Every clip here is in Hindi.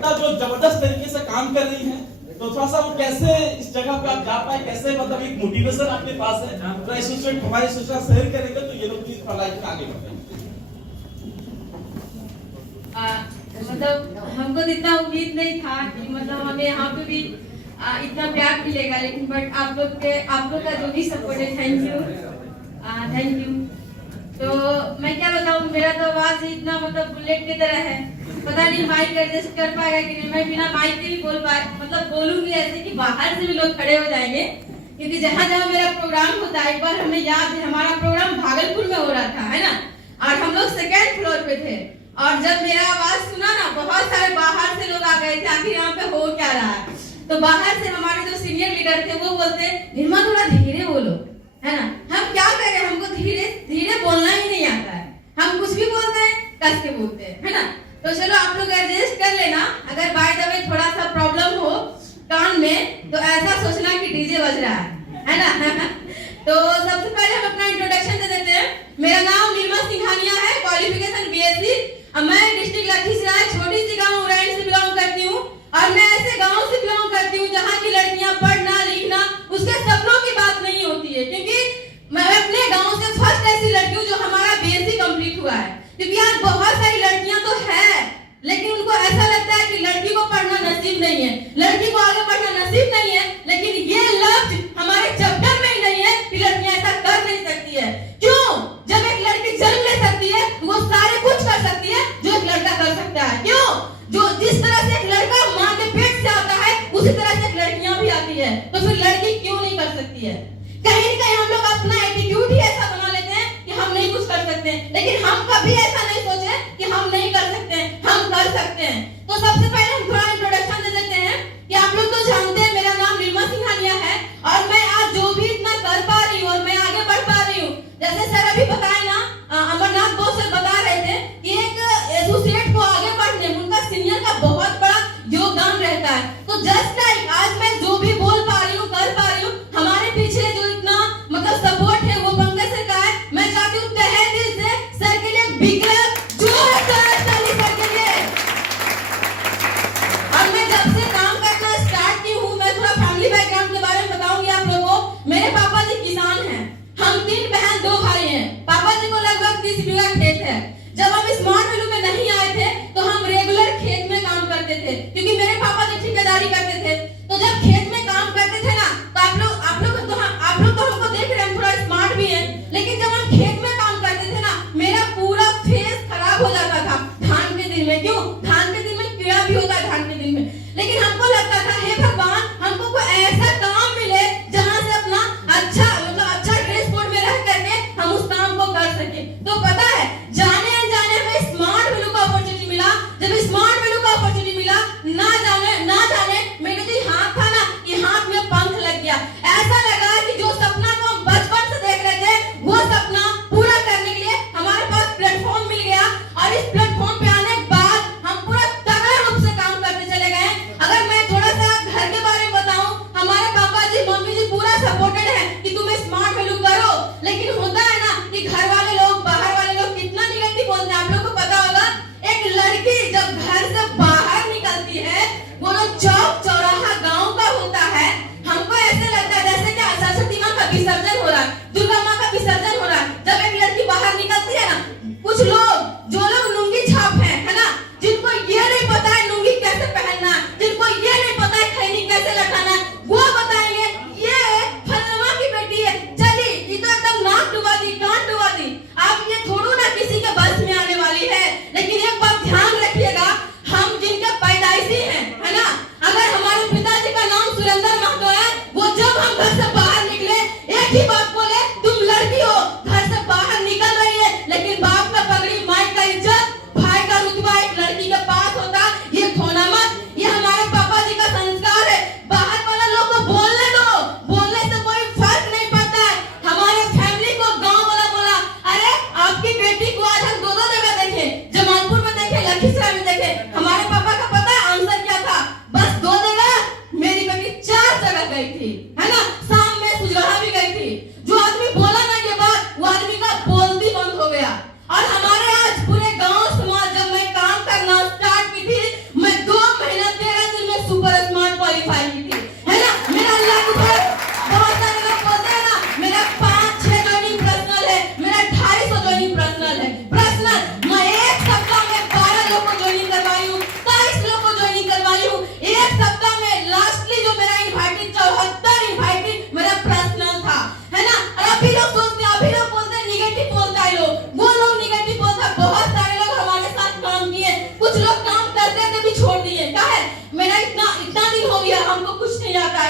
घंटा जो जबरदस्त तरीके से काम कर रही हैं, तो थोड़ा सा वो कैसे इस जगह पे आप जा पाए, कैसे मतलब एक मोटिवेशन आपके पास है, तो एसोसिएट हमारे एसोसिएट शेयर करेंगे तो ये लोग भी लाइफ में आगे बढ़ेंगे। मतलब हमको तो इतना उम्मीद नहीं था कि मतलब हमें यहाँ पे भी इतना प्यार मिलेगा, लेकिन बट आप लोग का जो भी सपोर्ट है, थैंक यू। तो मैं क्या बताऊँ, मेरा तो आवाज इतना मतलब बुलेट की तरह है, पता नहीं माइक एडजस्ट कर पाएगा कि नहीं। मैं बिना माइक के भी बोल पाए, मतलब बोलूंगी ऐसे कि बाहर से भी लोग खड़े हो जाएंगे, क्योंकि जहाँ जहाँ मेरा प्रोग्राम होता है, एक बार हमें याद है हमारा प्रोग्राम भागलपुर में हो रहा था, है ना, और हम लोग 2nd फ्लोर पे थे, और जब मेरा आवाज सुना ना, बहुत सारे बाहर से लोग आ गए थे, आखिर यहाँ पे हो क्या रहा है। तो बाहर से हमारे जो सीनियर लीडर थे वो बोलते, निर्मा थोड़ा धीरे बोलो, है ना। हम क्या करें, हमको धीरे धीरे बोलना ही नहीं आता है, हम कुछ भी बोलते हैं कस के बोलते हैं, है ना। तो चलो आप लोग एडजस्ट कर लेना, अगर बाय द वे थोड़ा सा प्रॉब्लम हो कान में तो ऐसा सोचना कि डीजे बज रहा है ना। तो सबसे पहले हम अपना इंट्रोडक्शन दे देते हैं। मेरा नाम निर्मा सिंघानिया है, क्वालिफिकेशन बीएससी। मैं डिस्ट्रिक्ट लखीसराय छोटी सी गांव उरैन से बिलोंग करती हूँ, और मैं ऐसे गांव से बिलोंग करती हूँ जहाँ की लड़कियां पढ़ना लिखना उसके सपनों की बात नहीं होती है, क्योंकि मैं अपने गांव से फर्स्ट ऐसी लड़की हूँ जो हमारा बीएससी कंप्लीट हुआ है। क्योंकि आज बहुत सारी लड़कियां तो है, लेकिन उनको ऐसा लगता है कि लड़की को पढ़ना नसीब नहीं है, लड़की को आगे बढ़ना नसीब नहीं है, लेकिन ये लफ्ज हमारे चैप्टर में ही नहीं है कि लड़कियां ऐसा कर नहीं सकती है। क्यों? जब एक लड़की जन्म ले सकती है तो वो सारे कुछ कर सकती है जो एक लड़का कर सकता है। क्यों? जो जिस तरह से एक लड़का माँ के पेट से आता है, उसी तरह से लड़कियां भी आती है, तो फिर लड़की क्यों नहीं कर सकती है? कहीं न कहीं हम लोग अपना एटीट्यूड ही ऐसा बना लेते हैं कि हम नहीं कुछ कर सकते, लेकिन हम कभी ऐसा नहीं सोचे कि हम नहीं कर सकते, हम कर सकते हैं। तो सबसे पहले हम थोड़ा इंट्रोडक्शन दे देते हैं कि आप लोग तो जानते हैं मेरा नाम निर्मा सिंघानिया है, और मैं आज जो भी इतना कर पा रही हूँ और मैं आगे बढ़ पा रही हूँ, जैसे सर अभी बताए ना, अमरनाथ बोस सर बता रहे थे कि एक एसोसिएट को आगे बढ़ने में उनका सीनियर का बहुत बड़ा योगदान रहता है। तो जस्ट लाइक आज मैं जो भी बोल पा रही हूँ, कर पा रही हूँ, हमारे पीछे जो इतना मतलब सपोर्ट है वो पंकज सर का है। मैं चाहती हूँ तहे दिल से सर के लिए बिग जोरदार ताली सर के लिए। और मैं जब से काम करना स्टार्ट की हूँ, मैं थोड़ा फैमिली बैकग्राउंड के बारे में बताऊंगी आप लोगों को। मेरे पापा जी किसान हैं, हम 3 बहन 2 भाई हैं। पापा जी को लगभग 30 बीघा खेत है। जब हम स्मार्ट वैल्यू में नहीं आए थे तो हम रेगुलर खेत में काम करते थे, क्योंकि मेरे पापा जी ठेकेदारी करते थे। तो जब खेत में काम करते थे ना, तो आप लोग तो हमको देख रहे हैं, हम थोड़ा स्मार्ट भी हैं, लेकिन जब हम खेत में काम करते थे ना, मेरा पूरा फेस खराब हो जाता था धान के दिन में। क्यों? धान के दिन में कीड़ा भी होता है धान के दिन में, लेकिन हमको लगता था हे भगवान हमको कोई ऐसा काम मिले जहाँ से अपना अच्छा ड्रेस कोड में रह करके हम उस काम को कर सके। तो पता है जाने अनजाने में स्मार्ट वैल्यू का अपॉर्चुनिटी मिला। जब स्मार्ट वैल्यू का अपॉर्चुनिटी मिला, ना जाने मेरे जो हाथ था ना, ये हाथ में पंख लग गया। ऐसा लगा कि जो सपना को हम बचपन से देख रहे थे, वो सपना पूरा करने के लिए हमारे पास प्लेटफॉर्म मिल गया, और इस प्लेटफॉर्म पे आने के बाद हम पूरा तगड़े रूप से काम करते चले गए। अगर मैं थोड़ा सा घर के बारे में बताऊं, हमारे पापा जी मम्मी जी पूरा सपोर्टेड है कि तुम स्मार्ट वैल्यू करो, लेकिन होता है ना कि घर वाले लोग बाहर वाले लोग कितना निगेटिव बोलते हैं। आप लोगों को पता होगा, एक लड़की जब घर से बाहर निकलती है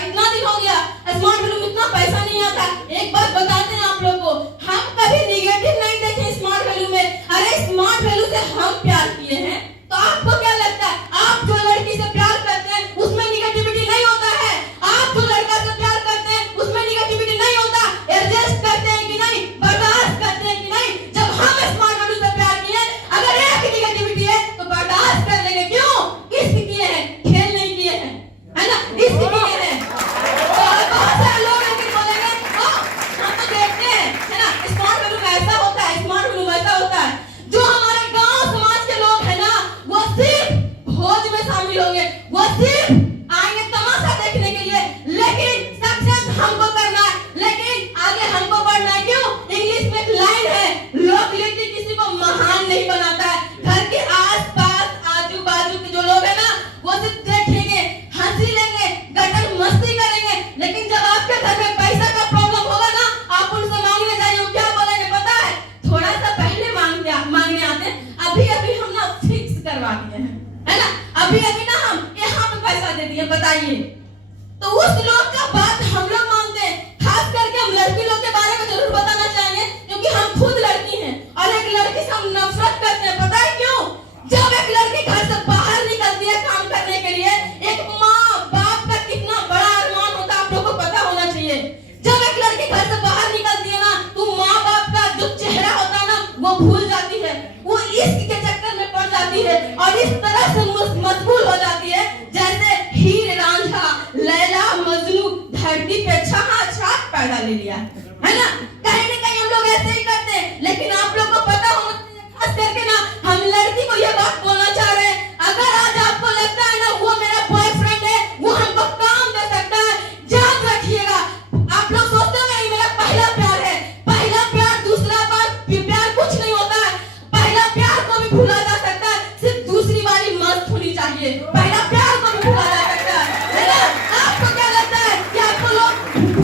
इतना दिन हो गया स्मार्ट वैल्यू में इतना पैसा नहीं आता। एक बात बताते हैं आप लोग को, हम कभी निगेटिव नहीं देखे स्मार्ट वैल्यू में। अरे स्मार्ट वैल्यू से हम प्यार किए हैं, तो आपको क्या लगता है आप जो लड़की से प्यार करते हैं उसमें निगेटिविटी नहीं होता है? आप जो लड़का से प्यार करते हैं उसमें निगेटिविटी नहीं होता? एडजस्ट करते हैं कि नहीं, बर्दाश्त करते हैं कि नहीं? जब हम स्मार्ट वैल्यू से प्यार किए, अगर एक निगेटिविटी है तो बर्दाश्त कर लेंगे। क्यों? इश्क किए हैं, खेल नहीं किए हैं, है ना? इश्क किए हैं। और बहुत सारे लोग हैं कि बोलेंगे हम तो देखते हैं, है ना, स्मार्ट वैल्यू में ऐसा होता है, स्मार्ट वैल्यू में ऐसा होता है। जो हमारे गांव समाज के लोग हैं ना, वो सिर्फ भोज में शामिल होंगे, वो सिर्फ आएंगे तमाशा देखने के लिए, लेकिन सक्सेस हमको करना है, लेकिन आगे हमको बढ़ना है। क्यों? इंग्लिश में एक लाइन है, लोकलिटी किसी को महान नहीं बनाता है। घर के आस-पास आजू बाजू के जो लोग हैं ना, वो सिर्फ देखेंगे, हंसी लेंगे, गटर मस्ती करेंगे, लेकिन जब आपके घर में पैसा का प्रॉब्लम होगा ना, आप उनसे मांगने जाइए, वो क्या बोलेंगे पता है? थोड़ा सा पहले मांगने आते हैं, अभी अभी हम ना फिक्स करवा दिए हैं, है ना, अभी अभी ना हम यहाँ पे पैसा दे दिए, बताइए। तो उस लोग का बात हम लोग मानते हैं। खास करके हम लड़की लोग के बारे में जरूर बताना चाहेंगे, क्योंकि हम खुद लड़की हैं और एक लड़की से हम नफरत करते हैं। पता है क्यों? जब एक लड़की घर से बाहर निकलती है काम करने के लिए, एक माँ बाप का कितना बड़ा अरमान होता है आप लोगों को पता होना चाहिए। जब एक लड़की घर से बाहर निकलती है ना, तो माँ बाप का जो चेहरा होता है ना, वो भूल जाती है, वो इश्क के चक्कर में पड़ जाती है और इस तरह से मशगूल हो जाती है जैसे हीर रांझा, लैला मजनू धरती पे छाछ पैदा ले लिया, है ना? कहीं न कहीं हम लोग ऐसे ही करते हैं, लेकिन आप लोग को पता होना चाहिए, खास करके ना हम लड़की को ये बात बोलना चाह रहे हैं, अगर आज आपको लगता है ना वो मेरा बॉयफ्रेंड है, वो हमको काम दे सकता है, याद रखिएगा। आप लोग सोचते हैं मेरा पहला प्यार है, पहला प्यार, दूसरा प्यार कुछ नहीं होता है। पहला प्यार को भी भूला जा सकता है, सिर्फ दूसरी वाली मस्त होनी चाहिए। पहला प्यार को भी भूला जा सकता है ना? आपको क्या लगता है कि आपको लोग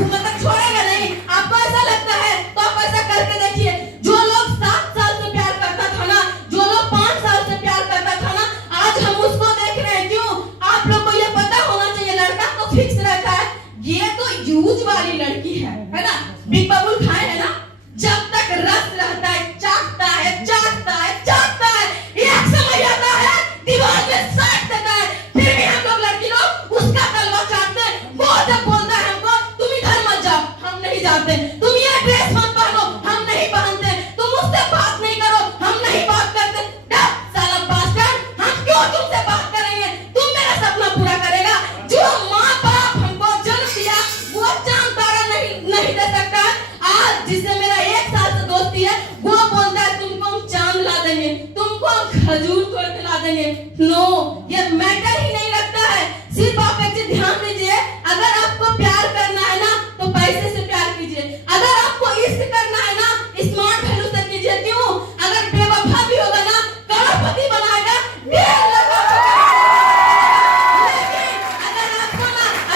मतलब छोड़ेगा नहीं? आपको ऐसा लगता है तो आप ऐसा करके देखिए। जो लोग 7 साल से प्यार करता था ना, जो लोग 5 साल से प्यार करता था ना, आज हम उसको देख रहे हैं। क्यों? आप लोग को ये पता होना चाहिए, लड़का तो फिक्स रहता है, ये तो यूज वाली लड़की है ना? बिग बबुल खाए है ना, जब तक रस रहता है चाटता है, चाटता है, चाटता है, एक समय आता है दीवार में साट देता है, फिर भी हम लोग लड़की लोग उसका तलवा चाटते हैं। वो जब बोलता है हमको तुम इधर मत जाओ, हम नहीं जाते, तुम ये ड्रेस मत पहनो, हम नहीं पहनते, तुम मुझसे बात नहीं करो, हम नहीं बात करते। साला बास्टर्ड, हम क्यों तुमसे बात करेंगे? तुम मेरा सपना पूरा करेगा। जो माँ बाप हमको जन्म दिया वो चांद तारा नहीं दे सकता। आज जिससे मेरा 1 साल से दोस्ती है, वो बोलता है तुमको हम चांद ला देंगे, तुमको हम खजूर तोड़ के ला देंगे। नो, ये मैटर ही नहीं रखता है। सिर्फ आप एक चीज ध्यान दीजिए, अगर आपको प्यार करना है ना तो पैसे से प्यार कीजिए, अगर आपको इश्क करना है ना स्मार्ट वैल्यू से कीजिए। क्यों? अगर बेवफा भी होगा ना, करोड़पति बनाएगा, 1.5 लाख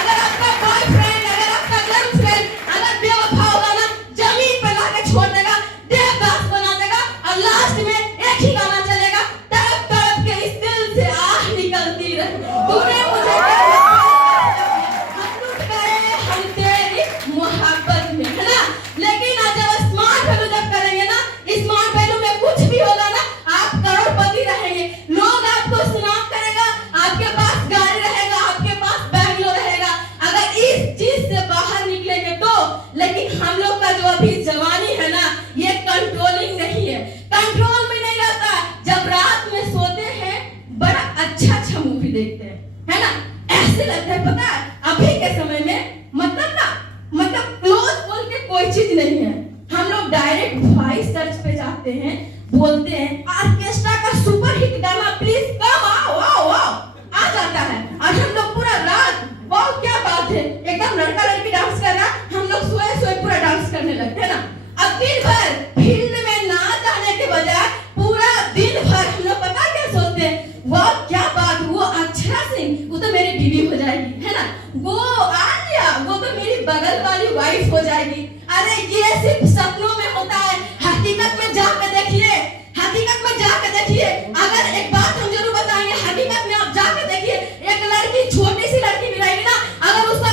अगर आपका बॉयफ्रेंड, अगर आपका गर्लफ्रेंड अगर बेवफा होगा ना, जमीन पे लाके छोड़ देगा, देवदास बना देगा और लास्ट में एक ही गाना चलेगा, तड़प तड़प के इस दिल से आह निकलती रहे, तूने मुझे हम टूट गए हम तेरी मोहब्बत में, है ना? लेकिन आज जब स्मार्ट वैल्यू जब करेंगे ना, स्मार्ट वैल्यू में कुछ भी होगा ना, आप करोड़पति रहेंगे, लोग आपको सलाम करेगा, आपके पास गाड़ी रहेगा, आपके पास बैंगलोर रहेगा, अगर इस चीज से बाहर निकलेंगे तो। लेकिन हम लोग का जो अभी जवानी है ना, ये कंट्रोलिंग नहीं है, कंट्रोल में नहीं रहता। जब रात में सोते हैं बड़ा अच्छा मूवी देखते हैं, है ना? ऐसे लगता है पता है अभी के समय में मतलब क्लोज बोल के कोई चीज नहीं है। हम लोग डायरेक्ट वॉइस सर्च पे जाते हैं, बोलते हैं ऑर्केस्ट्रा का सुपर हिट गाना प्लीज कम आओ आओ आओ, आ जाता है और हम लोग पूरा रात, वाह क्या बात है, एकदम लड़का लड़की डांस कर रहा, हम लोग सोए पूरा डांस करने लगते हैं ना। अब दिन भर फील्ड में ना जाने के बजाय पूरा दिन भर हम लोग पता क्या सोचते हैं, वाह क्या बात, वो अक्षरा सिंह वो तो मेरी बीवी हो जाएगी, है ना? वो आलिया वो तो मेरी बगल वाली वाइफ हो जाएगी। अरे ये सिर्फ सपनों में होता है, हकीकत में जाके देखिए, हकीकत में जाके देखिए। अगर एक बात हम जरूर बताएंगे, हकीकत में आप जाके देखिए, एक लड़की छोटी सी लड़की भी रहेगी ना, अगर उसका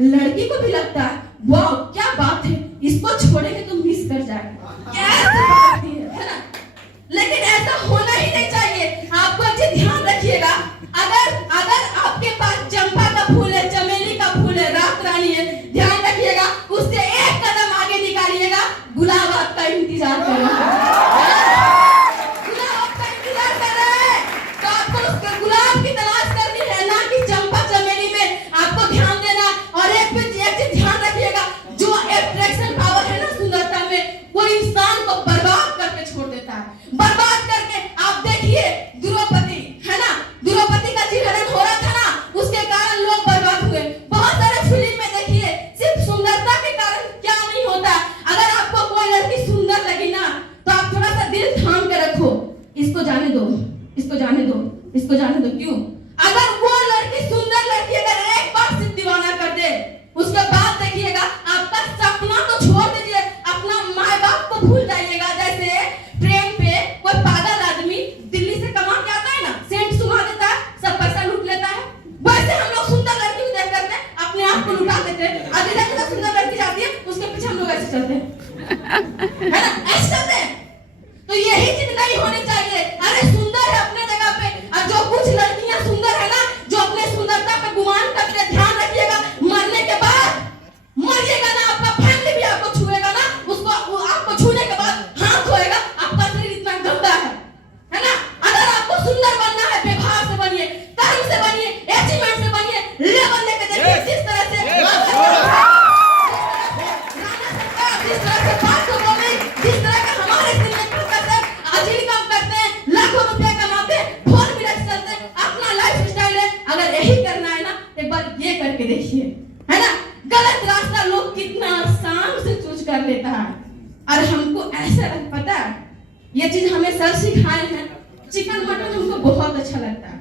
लड़की को भी लगता है वाह क्या बात है, इसको छोड़ेंगे तो मिस कर जाएगा, कैसे करती है ना। लेकिन ऐसा होना ही नहीं चाहिए। आपको अच्छे ध्यान रखिएगा, अगर आपके पास चंपा का फूल है, चमेली का फूल है, रात रानी है, ध्यान रखिएगा उससे एक कदम आगे निकालिएगा, गुलाब आपका इंतजार कर रहा है, गुलाब आपका इंतजार कर रहा है। तो आपको उसके गुलाब की तलाश करनी है, ना कि चंपा चमेली में आपको ध्यान देना। और एक चीज ध्यान रखिएगा, जो अट्रैक्शन पावर है ना सुंदरता में, वो इंसान को बर्बाद करके छोड़ देता है, बर्बाद करके। आप देखिए द्रौपदी है ना, द्रौपदी का जिहरण हो रहा था ना, उसके कारण लोग बर्बाद हुए। बहुत सारे फिल्म में देखिए सिर्फ सुंदरता के कारण क्या नहीं होता। अगर आपको कोई लड़की सुंदर लगी ना, तो आप थोड़ा सा दिल थाम के रखो, इसको जाने दो, इसको जाने दो, इसको जाने दो। क्यों? अगर वो लड़की सुंदर लड़की अगर एक बार सिर्फ दीवाना कर दे, उसके बाद देखिएगा आपका सपना तो छोड़ दीजिए, अपना माँ बाप को भूल जाइएगा। जैसे ट्रेन पे कोई पागल आदमी दिल्ली से कमा के आता है ना, सेंट सुना देता है, सब पैसा लूट लेता है, वैसे हम लोग सुंदर लड़की को देख करके अपने आप को लुटा देते हैं। आगे जाके सुंदर लड़की जाती है, उसके पीछे हम लोग ऐसे चलते हैं, है ना, ऐसे चलते हैं। तो यही चीज नहीं होनी चाहिए। अरे सुंदर है अपने जगह पे, और जो कुछ लड़कियां सुंदर है ना, जो अपने सुंदरता पे गुमान करते हैं, ध्यान रखिएगा मरने के बाद मरिएगा ना, आपका फैमिली भी आपको छुएगा ना, उसको आपको छूने के बाद हाथ धोएगा, आपका शरीर इतना गंदा है ना। अगर आपको सुंदर बनना है, व्यवहार से बनिए, कर्म से बनिए, अचीवमेंट से बनिए, लेवल लेके देखिए, जिस तरह से जिस तरह से बात को बोले, जिस तरह के हमारे सिग्नेचर करते हैं, आजीविका करते हैं, लाखों रुपए कमाते हैं, फोर व्हीलर चलते हैं, अपना लाइफ स्टाइल है। अगर यही करना है ना, एक बार ये करके देखिए, है ना। गलत रास्ता लोग कितना आसान से चूज कर लेता है, और हमको ऐसा पता है, ये चीज हमें सर सिखाए हैं। चिकन मटन हमको बहुत अच्छा लगता है,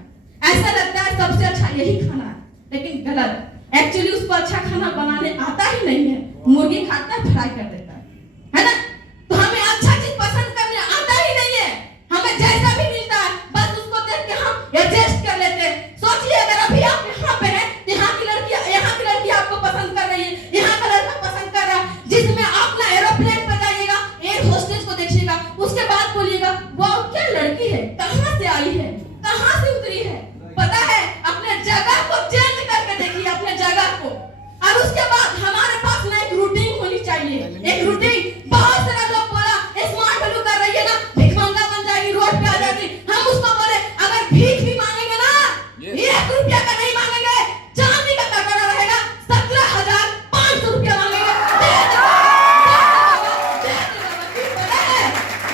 ऐसा लगता है सबसे अच्छा यही खाना है, लेकिन गलत। एक्चुअली उसको अच्छा खाना बनाने आता ही नहीं है, मुर्गी खाता है, फ्राई कर देता है ना। तो हमें अच्छा चीज पसंद करने आता ही नहीं है, हमें जैसा भी मिलता है बस उसको देख के हम एडजस्ट कर लेते हैं। सोचिए अगर अभी आप यहाँ पे हैं, यहाँ की लड़की आपको पसंद कर रही है, यहाँ का लड़का पसंद कर रहा है, जिसमें आप ना एरोप्लेन पे जाइएगा, एयर होस्टेस को देखिएगा, उसके बाद बोलिएगा वाह क्या लड़की है, कहाँ से आई है, कहाँ से उतरी है। पता है, अपने जगह को चेंज करके देखिए, अपने जगह को। और उसके बाद हमारे पास ना एक रूटीन होनी चाहिए, एक रूटीन। बहुत सारे लोग बोला स्मार्ट वैल्यू कर रही है ना, भिखमंगा बन जाएगी, रोड पे आ जाएगी। हम उसको बोले अगर भीख भी मांगेंगे ना, 1 रुपया का नहीं मांगेंगे, चांदी का कटोरा रहेगा, 17,500 रुपया मांगेंगे,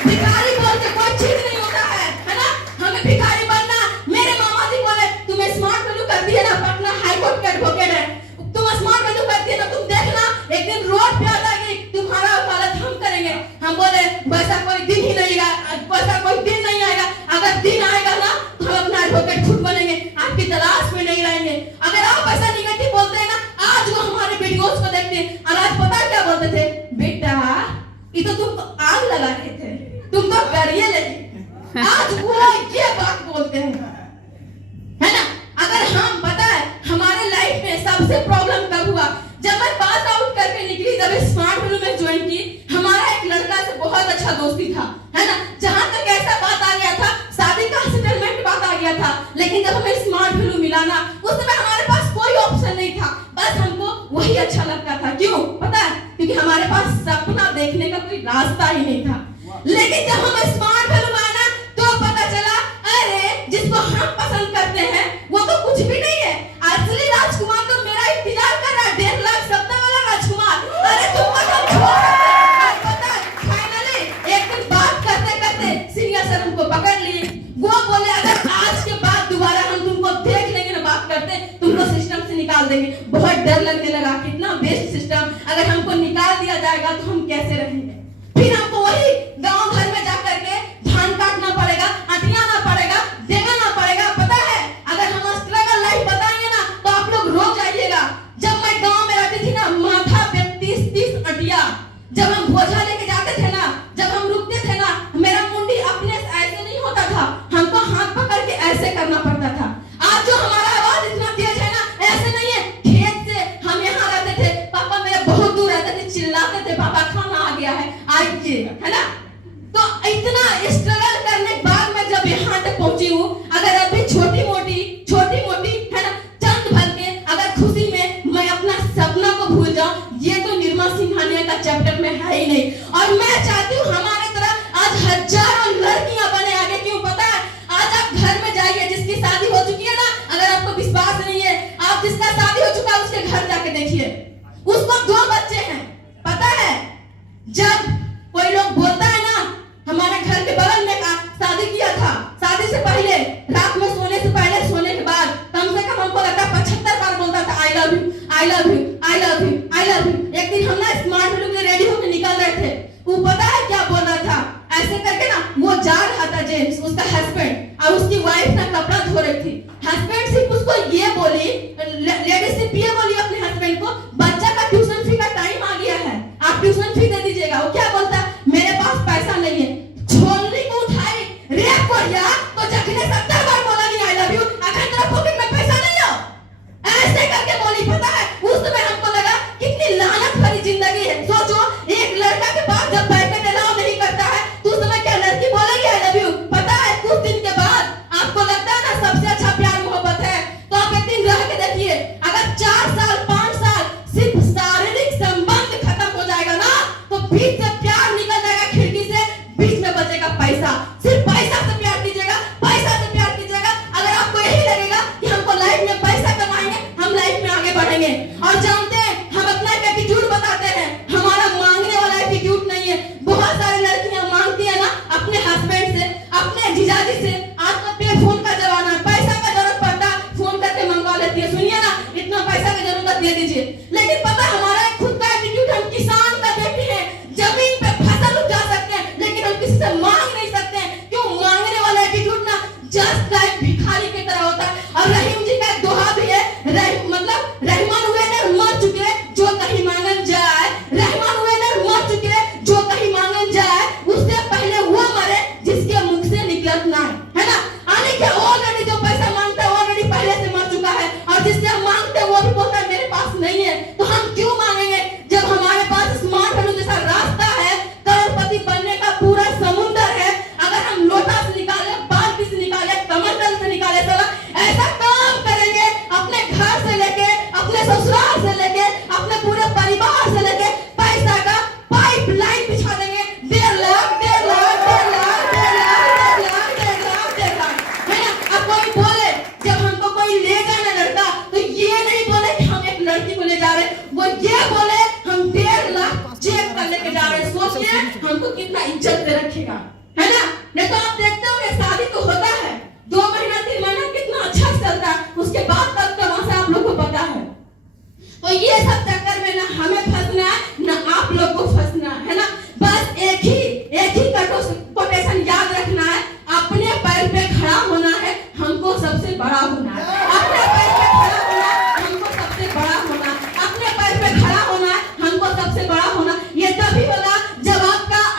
भिखारी बोल के कोई चीज नहीं होता है ना। हमें भिखारी बनना, मेरे मामा जी बोले तुम स्मार्ट वैल्यू करती है ना, पटना हाई कोर्ट के एडवोकेट है, तुम स्मार्ट वैल्यू करती है ना, तुम देखना एक दिन रोड पे आ जाएगी, तुम्हारा हालत हम करेंगे। हम बोले वैसा कोई दिन ही नहीं आएगा, वैसा कोई दिन नहीं आएगा। अगर दिन आएगा ना तो हम अपना एडवोकेट खुद बनेंगे, आपकी तलाश में नहीं रहेंगे। अगर आप ऐसा निगेटिव बोलते हैं ना, आज वो हमारे वीडियोस को देखते हैं और आज पता क्या बोलते थे, बेटा ये तो तुमको आग लगा रहे थे, तुम तो करिए लगे। आज वो ये बात बोलते हैं, है ना। अगर हम पता है हमारे लाइफ में सबसे प्रॉब्लम कब हुआ, जब मैं पास आउट करके निकली, जब स्मार्ट वैल्यू में ज्वाइन की, हमारा एक लड़का से बहुत अच्छा दोस्ती था, है ना। जहां तक ऐसा बात आ गया था, शादी का सेटलमेंट बात आ गया था, लेकिन जब हमें स्मार्ट वैल्यू मिला ना, उस समय हमारे पास कोई ऑप्शन नहीं था, बस हमको वही अच्छा लगता था। क्यों पता है? क्योंकि हमारे पास सपना देखने का कोई रास्ता ही नहीं था। लेकिन जब हम स्मार्ट वैल्यू में आए ना, तो पता चला अरे जिसको हम पसंद करते हैं वो तो कुछ भी नहीं है, असली राजकुमार तो मेरा इंतजार कर रहा है, 1.5 लाख सप्ताह वाला राजकुमार। अरे तुमको तो छोड़ पता है, फाइनली एक दिन बात करते करते सीनियर सर हमको पकड़ लिए। वो बोले अगर आज के बाद दोबारा हम तुमको देख लेंगे ना बात करते, तुमको सिस्टम से निकाल देंगे। बहुत डर लगने लगा, कितना बेस्ट सिस्टम, अगर हमको निकाल दिया जाएगा तो हम कैसे रहेंगे। फिर हमको वही गांव घर में जाकर के धान काटना पड़ेगा, अटियाना पड़ेगा, देना पड़ेगा। पता है अगर हम स्ट्रगल लाइफ बताएंगे ना तो आप लोग रो जाइएगा। जब मैं गांव में रहती थी ना, माथा पे 30 अटिया, जब हम बोझा लेके जाते थे ना, जब हम रुकते थे ना, मेरा मुंडी अपने ऐसे नहीं होता था, हमको हाथ पकड़ के ऐसे करना पड़ता था। आज जो हमारा आवाज इतना तेज है ना, ऐसे नहीं है। खेत से हम यहाँ खुशी में मैं अपना सपना को भूल जाऊं, ये तो निर्मला सिंघानिया का चैप्टर में है ही नहीं। और मैं चाहती हूँ हमारे तरह आज हजारों लड़कियां बने आगे। क्यों पता है? आज आप घर में जाइए, जिसकी शादी हो चुकी है ना, अगर आपको विश्वास नहीं है, आप जिसका शादी हो चुका है उसके घर जाके देखिए, उसको 2 बच्चे हैं। पता है, जब कोई लोग बोलता है ना, हमारे घर के बगल में का शादी किया था, शादी से पहले रात में सोने से पहले सोने के बाद कम से कम हमको लगता है 75 बार बोलता था I love you, I love you, I love you, I love you. एक दिन हम ना स्मार्ट फिल्म में रेडी होकर निकल रहे थे, वो पता है क्या बोल रहा था? ऐसे करके ना वो जा रहा था जेम्स, उसका हस्बैंड, और उसकी वाइफ ना कपड़ा धो रही थी। हस्बैंड सिर्फ उसको ये बोली, लेडी सिर्फ ये बोली अपने हस्बैंड को, बच्चा का ट्यूशन फी का टाइम आ गया है, आप ट्यूशन फी दे दीजिएगा। वो क्या बोलता? मेरे पास पैसा नहीं है। छोलनी को उठाई, रेप कर दिया, तो जखने 70 बार बोला नहीं आई लव यू, अगर तेरा पॉकेट में पैसा नहीं हो, ऐसे करके बोली। पता है, उस समय हमको लगा कितनी लानत भरी जिंदगी है। सोचो, एक लड़का के पास जब पैकेट अलाउ नहीं करता है, तो उस समय क्या लड़की बोलेगी आई लव यू? पता है, कुछ दिन के बाद आपको लगता है ना सबसे अच्छा प्यार मोहब्बत है, तो आप एक दिन रह के देखिए, अगर 4 साल 5 साल सिर्फ शारीरिक संबंध खत्म हो जाएगा ना, तो बीच से प्यार निकल जाएगा खिड़की से, बीच में बचेगा पैसा। सिर्फ पैसा से प्यार कीजिएगा, पैसा से प्यार कीजिएगा। अगर आपको यही लगेगा कि हमको लाइफ में पैसा कमाएंगे, हम लाइफ में आगे बढ़ेंगे। और जानते हैं, हम अपना एटीट्यूड बताते हैं, हमारा मांगने वाला एटीट्यूड नहीं है। बहुत सारी लड़कियां मांगती है ना अपने हस्बैंड से, अपने जीजाजी से। आज तो पे फोन का जमाना है, पैसा का जरूरत पड़ता फोन करके मंगवा लेती है, सुनिए ना इतना पैसा की जरूरत दे दीजिए। लेकिन पता है, हमारा एक खुद का एटीट्यूड, हम किसान का बेटी है, जमीन पे फसल उगा सकते हैं, लेकिन हम किसी से मांग नहीं सकते हैं। क्यों? मांगने वाला एटीट्यूड ना जस्ट लाइक भिखारी की तरह होता है। और रहीम जी का एक दोहा भी है, मतलब रहमान हुए न मर चुके जो कहीं मांगन जाए, रहमान हुए न मर चुके जो कहीं मांगन जाए, उससे पहले वो मरे जिसके मुख से निकलत ना है ना। आने के ऑलरेडी जो पैसा मांगता है ऑलरेडी पहले से मर चुका है, और जिससे हम मांगते हैं वो भी बोलता है मेरे पास नहीं है। तो हम क्यों मांगेंगे जब हमारे पास स्मार्ट फोन जैसा रास्ता है, करोड़पति बनने का पूरा समुंदर है। अगर हम लोटा से निकाले, बाल्टी से निकाले, कमंडल से निकाले, साला ऐसा काम करेंगे, अपने घर से लेके, अपने ससुराल से लेके, अपने पूरे परिवार से लेके पैसा का पाइपलाइन बिछा देंगे। 1.5 लाख, 1.5 लाख, 1.5 लाख, 1.5 लाख, 1.5 लाख, 1.5 लाख, 1.5 लाख, है ना। अब कोई बोले, जब हमको कोई ले जाए ना लड़का, तो ये नहीं बोले कि हम एक लड़की को ले जा रहे, वो ये बोले हम 1.5 लाख जेब कर लेके जा रहे। सोचिए हमको कितना इज्जत से रखेगा, है ना। नहीं तो आप देखते होंगे शादी तो होता है, 2 महीना 3 महीना कितना अच्छा चलता है, उसके बाद तक तो वहां से आप लोग को पता है। तो ये सब चक्कर में ना हमें फंसना है, ना आप लोग को फंसना है ना। बस एक ही कोटेशन याद रखना है, अपने पैर पे खड़ा होना है, हमको सबसे बड़ा होना है। अपने पैर पे खड़ा होना है, हमको सबसे बड़ा होना है। अपने पैर पे खड़ा होना है, हमको सबसे बड़ा होना। ये तभी होगा जब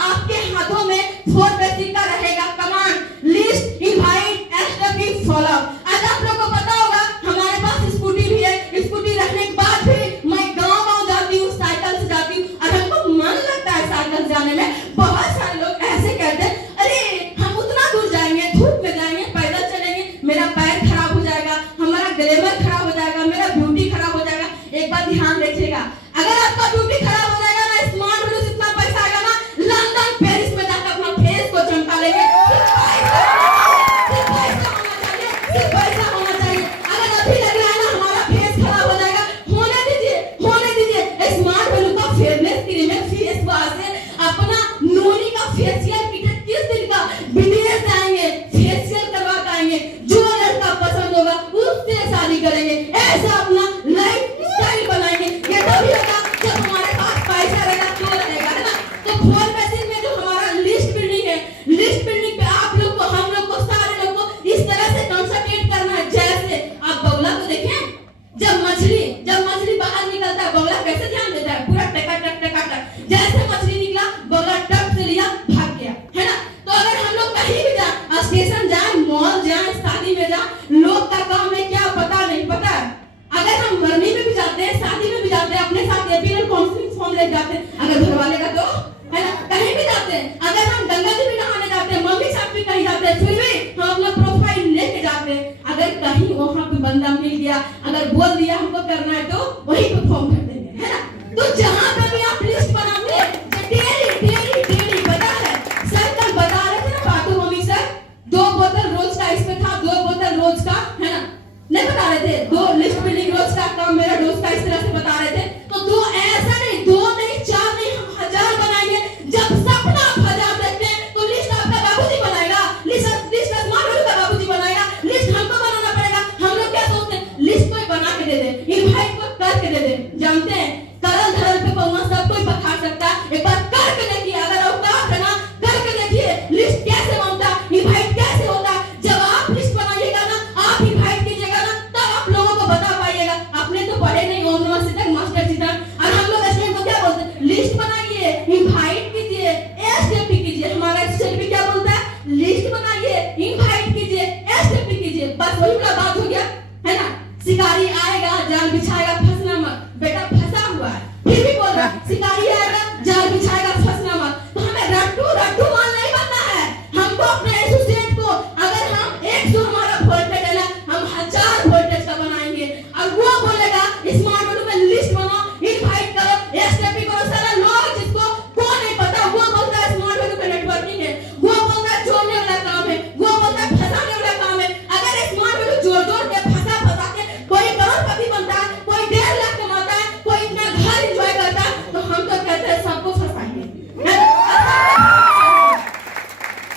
आपके हाथों में 4 पे सिक्का रहेगा, command, list, invite, SW, follow. आज आप लोग को पता होगा हमारे पास स्कूटी भी है, स्कूटी रखने के बाद भी मैं गांव जाती हूँ, साइकिल से जाती हूँ, और हमको मन लगता है साइकिल जाने में। बहुत सारे लोग ऐसे कहते हैं, अरे हम उतना दूर जाएंगे, धूप में जाएंगे, पैदल चलेंगे, मेरा पैर खराब हो जाएगा, हमारा ग्लैमर खराब हो जाएगा, मेरा ब्यूटी खराब हो जाएगा। एक बात ध्यान रखिएगा, अगर आपका ब्यूटी खराब हो जाएगा ना, स्मार्ट व्यूज इतना पैसा आएगा ना, लंदन पेरिस में जाकर अपना फेस को चमका लेंगे। सिर्फ पैसा होना चाहिए। अगर अभी लग रहा है ना हमारा फेस खराब हो जाएगा, होने दीजिए, होने दीजिए। स्मार्ट व्यूज का फेयरनेस क्रीम है, फेस वॉश है, अपना नोनी का फेशियल किट है, 30 दिन का, विदेश जाएंगे, फेशियल करवा के आएंगे, जो लड़का पसंद होगा उससे शादी करेंगे, ऐसा अपना लाइफ स्टाइल बनाएंगे। ये तभी होगा जब हमारे पास पैसा रहेगा, तो रहेगा, है ना। तो फोन मैसेज में जो हमारा लिस्ट बिल्डिंग है, लिस्ट बिल्डिंग पे आप लोग को, हम लोग को, सारे लोग को इस तरह से कंसंट्रेट करना है। जैसे आप बगुला को देखें, जब मछली बाहर निकलता है, बगुला कैसे ध्यान देता है, पूरा टका टक टका टक। जैसे मछली निकला, बगुला टक से लिया, भाग गया, है ना। तो अगर हम लोग कहीं भी जाए, स्टेशन जाए, मॉल जाए, शादी में जाए, लोग का काम है क्या पता नहीं, पता है। अगर हम मरने में भी जाते हैं, शादी में भी जाते हैं, अपने साथ एपीएल काउंसलिंग फॉर्म ले जाते हैं, अगर घर वाले का तो, है ना। कहीं भी जाते हैं, अगर हम गंगा जी भी नहाने जाते हैं, मम्मी साथ भी कहीं जाते हैं, फिर भी हम अपना प्रोफाइल लेके जाते हैं। अगर कहीं वहां पे बंदा मिल गया, अगर बोल दिया हमको करना है तो वही परफॉर्म कर देंगे, है ना। तो जहां पे भी आप लिस्ट बनाते हैं डेली पता है सर कल बता रहे थे ना बातों मम्मी सर 2 बोतल रोज का इसमें था, 2 बोतल रोज का, है ना, नहीं बता रहे थे, 2 लिस्ट बिल्डिंग रोज का काम मेरा डोज का इस तरह से बता रहे थे। तो 2 ऐसा नहीं, 2 नहीं, 4 नहीं, हम 1000 बनाएंगे। जब सपना आप 1000 देखते हैं तो लिस्ट आपका बाबूजी बनाएगा, लिस्ट स्मार्ट का बाबूजी बनाएगा, लिस्ट हमको बनाना पड़ेगा। हम लोग क्या सोचते हैं लिस्ट कोई बना के दे दे, इनवाइट को करके दे दे। जानते हैं करल धरल पे पहुंचा सब कोई बता सकता है, एक बार करके देखिए, अगर औकात है ना करके देखिए लिस्ट कैसे बनता, इनवाइट कैसे होता। जब आप लिस्ट बनाइएगा ना, आप इनवाइट कीजिएगा ना, तब आप लोगों को बता पाइएगा। आपने तो पढ़े नहीं यूनिवर्सिटी तक मास्टर जी तक, और हम लोग स्टूडेंट को क्या बोलते हैं लिस्ट बनाइए, इनवाइट कीजिए, एसटीपी कीजिए। हमारा स्टूडेंट क्या बोलता है लिस्ट बनाइए, इनवाइट कीजिए, एसटीपी कीजिए, बस वही का बात हो गया, है ना। शिकारी आएगा जाल बिछाएगा फंसना मत, बेटा फंसा हुआ है फिर भी बोल रहा शिकारी आएगा जाल बिछाएगा फंसना मत। तो हमें रट्टू माल नहीं बनना है। हमको अपने एसोसिएट को अगर हम 100 हमारा वोल्टेज है ना, हम 1000 वोल्टेज का बनाएंगे। और वो बोलेगा स्मार्ट बोर्ड में लिस्ट बनाओ, इनवाइट करो, एसटीपी करो। सारा लोग जिसको को नहीं पता वो बोलता है स्मार्ट बोर्ड पे नेटवर्किंग है, वो बोलता है जोड़ने वाला काम है, वो बोलता है फंसाने वाला काम है। अगर स्मार्ट बोर्ड जोड़ के फंसा के कोई करोड़पति बनता है, कोई 1.5 लाख कमाता है, कोई इतना घर एंजॉय करता है, तो हम तो कहते हैं सबको फंसाएंगे।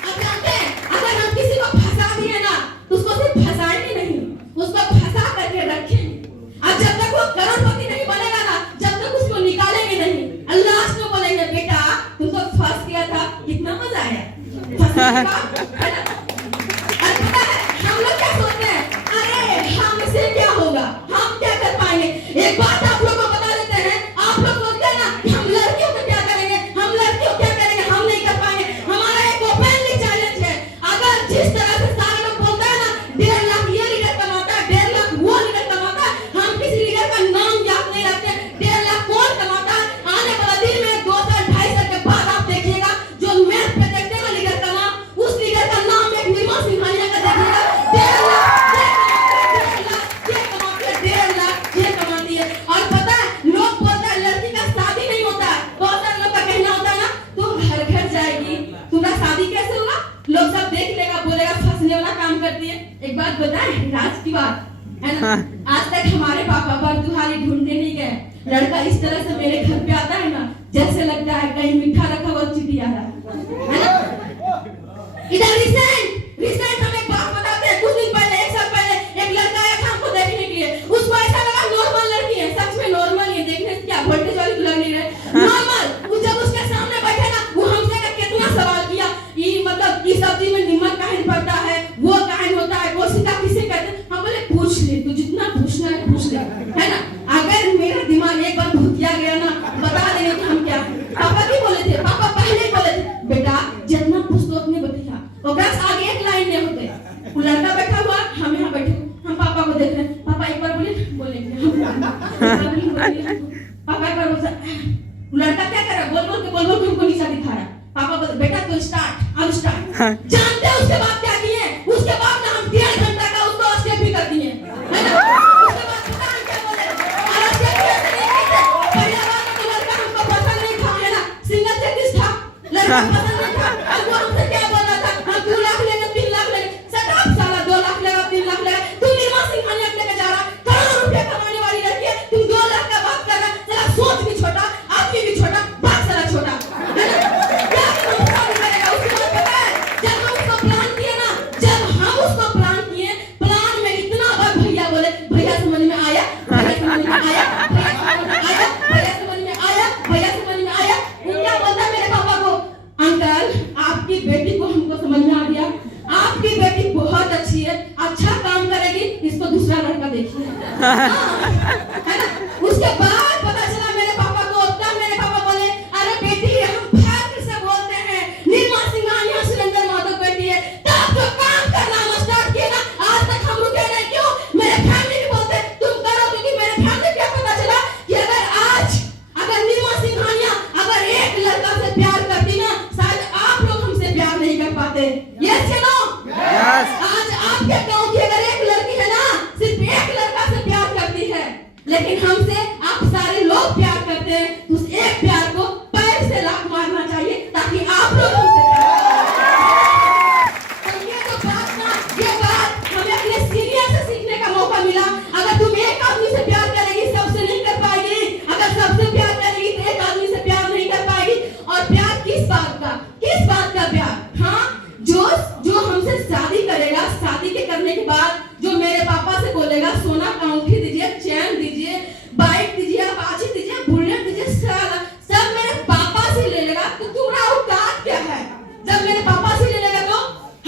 अब जानते हैं अगर हम किसी को फंसा दिए ना तो उसको सिर्फ फंसाएंगे नहीं, उसको फंसा करके रखेंगे। अब जब तक वो करोड़पति नहीं बनेगा ना, जब तक उसको निकालेंगे नहीं, अल्लाह उसको बोलेंगे बेटा तुम तो फंस गया था, कितना मजा आया फंसने के बाद। हम लोग क्या सोचते हैं अरे हमसे क्या होगा, हम क्या कर पाएंगे। एक बात आप लोगों को बता देते हैं, आप लोग सोचते हैं ना कि हम लड़कियों को क्या करेंगे, हम लड़कियों क्या करेंगे, हम नहीं कर पाएंगे। हमारा एक ओपनली चैलेंज है, अगर जिस तरह से सारे लोग बोलते हैं ना 1.5 लाख ये लीडर कमाता है, 1.5 लाख वो लीडर कमाता है, हम किसी लीडर का नाम याद नहीं रखते। 1.5 लाख कौन कमाता है, आने वाला दिन में 2 साल 2.5 साल के बाद आप देखिएगा जो मैथ पे देखते हैं लीडर का नाम, उस लीडर का नाम एक निर्मला सिंघानिया का देखिएगा 1.5 लाख ये कमाती है। और पता है लोग बोलते हैं लड़की का शादी नहीं होता है, बहुत सारे लोग का कहना होता है ना तुम घर जाएगी, तुम्हारा शादी कैसे होगा, लोग सब देख लेगा, बोलेगा फंसने वाला काम करती है। एक बात बताएं राज की बात है ना, आज तक हमारे पापा बरदुहारी ढूंढने नहीं गए। लड़का इस तरह से मेरे घर पे आता है ना जैसे लगता है कहीं मीठा रखा हुआ चिटी आ रहा है ना। इधर रिसेंट हम एक बात बताते हैं, कुछ दिन पहले 1 साल पहले एक लड़का आया था हमको देखने के लिए, उसको ऐसा लगा नॉर्मल लड़की है, सच में नॉर्मल है, देखने से क्या वोल्टेज वाली तो लग नहीं रहे नॉर्मल। वो जब उसके सामने बैठे ना वो हमसे कितना सवाल किया, ये मतलब इस सब्जी में नमक काहे पड़ता है, वो काहे होता है, वो सीधा किसे कहते हैं। हम बोले पूछ ले, तू जितना पूछना है पूछ ले, है ना। अगर मेरा दिमाग एक बार भूतिया गया ना बता देंगे कि हम क्या। पापा भी बोले थे, पापा पहले ही बोले थे बेटा जितना पूछ तो उतने बतेगा, और बस आगे एक लाइन नहीं होते। वो लड़का बैठा हुआ, हम यहाँ बैठे, हम पापा को देख रहे हैं, पापा एक बार बोलेंगे पापा एक बार बोलता लड़का क्या कर रहा है, बोल बोल के हमको नीचा दिखा रहा है। पापा बोलते बेटा तो स्टार्ट, अब स्टार्ट। जानते हैं उसके बाद क्या किए, उसके बाद ना हम 1.5 घंटा का उसको स्टेप भी कर दिए, है ना। उसके बाद पता हम क्या बोले, और स्टेप कैसे नहीं किए। पहला बात तो लड़का हमको पसंद नहीं था, है ना, सिंगल चेकिस था, लड़का पसंद नहीं था। और वो हमसे क्या बोल रहा था, हम 2 लाख लेंगे 3 लाख लेंगे, सटाप साला 2 लाख लेगा 3 लाख लेगा। तू निर्मला सिंघानिया लेके जा रहा, करोड़ों रुपए कमाने वाली लड़की है, तुम 2 लाख का बात कर रहा। साला सोच भी छोटा, आदमी भी छोटा, बात साला छोटा, है ना। क्या करेगा उसके बाद पता है जब हम उसको प्लान किए ना, जब हम उसको प्लान किए, प्लान में इतना बार भैया बोले, भैया समझ में आया, भैया समझ में आया, भैया समझ में आया, भैया समझ में आया, भैया समझ में आया। वो क्या बोलता है मेरे पापा को, अंकल आपकी बेटी को हमको समझ में आ गया, आपकी बेटी बहुत अच्छी है, अच्छा काम करेगी, इसको दूसरा लड़का देखिए, है ना। उसके बाद पता चला मेरे पापा को, तब मेरे पापा बोले अरे बेटी हम फैक्ट से बोलते हैं निर्मला सिंघानिया सुरेंद्र माधव बेटी है। तब जो काम करना हम स्टार्ट किए ना, आज तक हम रुके नहीं। क्यों? मेरे फैमिली भी बोलते तुम करो, क्योंकि मेरे फैमिली क्या पता चला कि अगर निर्मला सिंघानिया अगर एक लड़का से प्यार करती ना, शायद आप लोग हमसे प्यार नहीं कर पाते। यस या नो? आज आपके गांव की अगर एक लड़की है ना, सिर्फ एक लड़का से प्यार करती है, लेकिन हमसे आप सारे लोग प्यार करते हैं, तो उस एक प्यार को पैर से लात मारना चाहिए ताकि आप लोग हमसे तो ये तो बात ना, ये बात हमें अपने सीनियर से सीखने का मौका मिला। अगर तुम एक आदमी से प्यार करेगी सबसे नहीं कर पाएगी, अगर सबसे प्यार करेगी तो एक आदमी से प्यार नहीं कर पाएगी। और प्यार किस बात का प्यार? हाँ, जो हमसे शादी करेगा, शादी के करने के बाद जो मेरे पापा से बोलेगा सोना का अंगूठी दीजिए, चैन दीजिए, बाइक दीजिए, अपाची दीजिए, बुलेट दीजिए, सब मेरे पापा से ले लेगा। तो तुम्हारा औकात क्या है? जब मेरे पापा से ले लेगा तो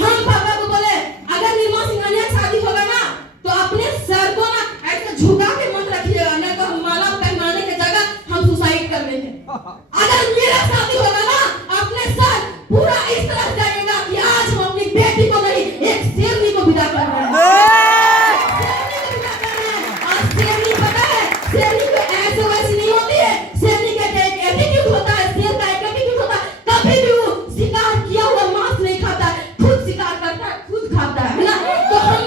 हम पापा को बोले अगर निर्मल सिंघानिया शादी होगा ना तो अपने सर को ना ऐसे झुका के मत रखिएगा, नहीं तो माला पहनाने की जगह हम सुसाइड कर लेंगे। अगर मेरा शादी होगा ना अपने सर पूरा इस तरह जाएगा कि आज हम अपनी बेटी को नहीं एक शेरनी को विदा कर रहे हैं। और शेरनी पता है, शेरनी को ऐसे वैसे नहीं होती है, शेरनी का एक एटीट्यूड होता है, शेर का एक एटीट्यूड होता है। कभी भी वो शिकार किया हुआ मांस नहीं खाता है, खुद शिकार करता है, खुद खाता है ना। तो हम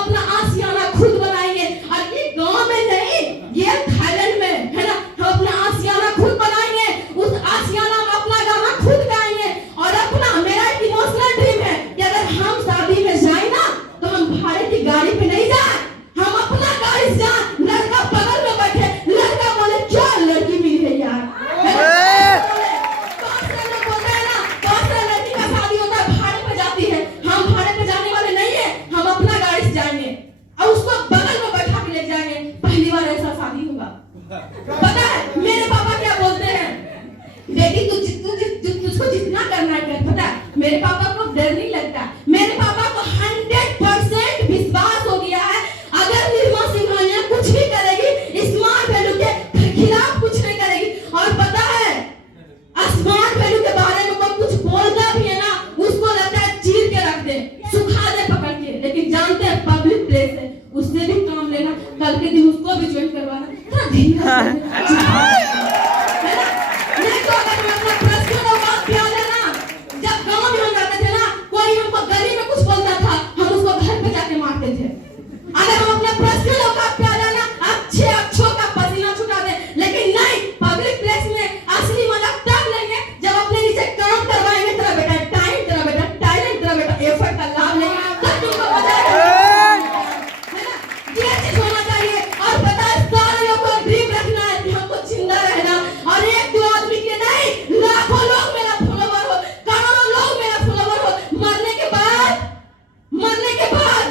अपना आशियाना खुद बनाएंगे। और ये गांव में नहीं, ये थाईलैंड में है ना, हम अपना आशियाना खुद बनाएंगे। उस आशियाना में अपना गाना खुद गाएंगे। और अपना मेरा एक इमोशनल ड्रीम है कि अगर हम शादी में जाए ना तो हम भाड़े की गाड़ी पे नहीं जाए, हम अपना गाड़ी से जाए, लड़का बगल में बैठे, लड़का बोले क्या लड़की मिली है यार, बहुत सारे लोग बोलते हैं ना, बहुत सारे लड़की का शादी होता है भाड़े पे जाती है। हम भाड़े पे जाने वाले नहीं है, हम अपना गाड़ी से जाएंगे और उसको बगल में बैठा के ले जाएंगे। पहली बार ऐसा शादी होगा। पता है मेरे पापा क्या बोलते हैं, बेटी तुझको जितना करना है कर। पता है मेरे पापा को डर नहीं लगता, मेरे पापा को 100% विश्वास हो गया है अगर निर्मल सिंघानिया कुछ भी करेगी स्मार्ट वैल्यू के खिलाफ कुछ नहीं करेगी। और पता है स्मार्ट वैल्यू के बारे में कोई कुछ बोलता भी है ना उसको लगता है चीर के रख दे, सुखा दे पकड़ के। लेकिन जानते हैं पब्लिक प्लेस है, उससे भी काम लेना, कल के दिन उसको भी ज्वाइन करवाना, थोड़ा धीरे है ना। नहीं तो अगर हम अपना पर्सनल बात प्यार लेना, जब गांव में हम रहते थे ना, कोई हमको गली में कुछ बोलता था हम उसको घर पे जाके मारते थे। अगर हम अपना पर्सनल बात प्यार लेना अच्छे अच्छों का पसीना छुटा दे, लेकिन नहीं, पब्लिक प्लेस में असली मजा तब लेंगे जब अपने नीचे काम करवाएंगे। तेरा बेटा टाइम, तेरा बेटा टैलेंट, तेरा बेटा एफर्ट का लाभ लेंगे, तब तुमको मजा आएगा, है ना। ये चीज होना चाहिए। और पता है सारे लोगों को ड्रीम रखना है कि हमको जिंदा रहना, और एक दो आदमी के नहीं, लाखों लोग मेरा फॉलोवर हो, करोड़ों लोग मेरा फॉलोवर हो। मरने के बाद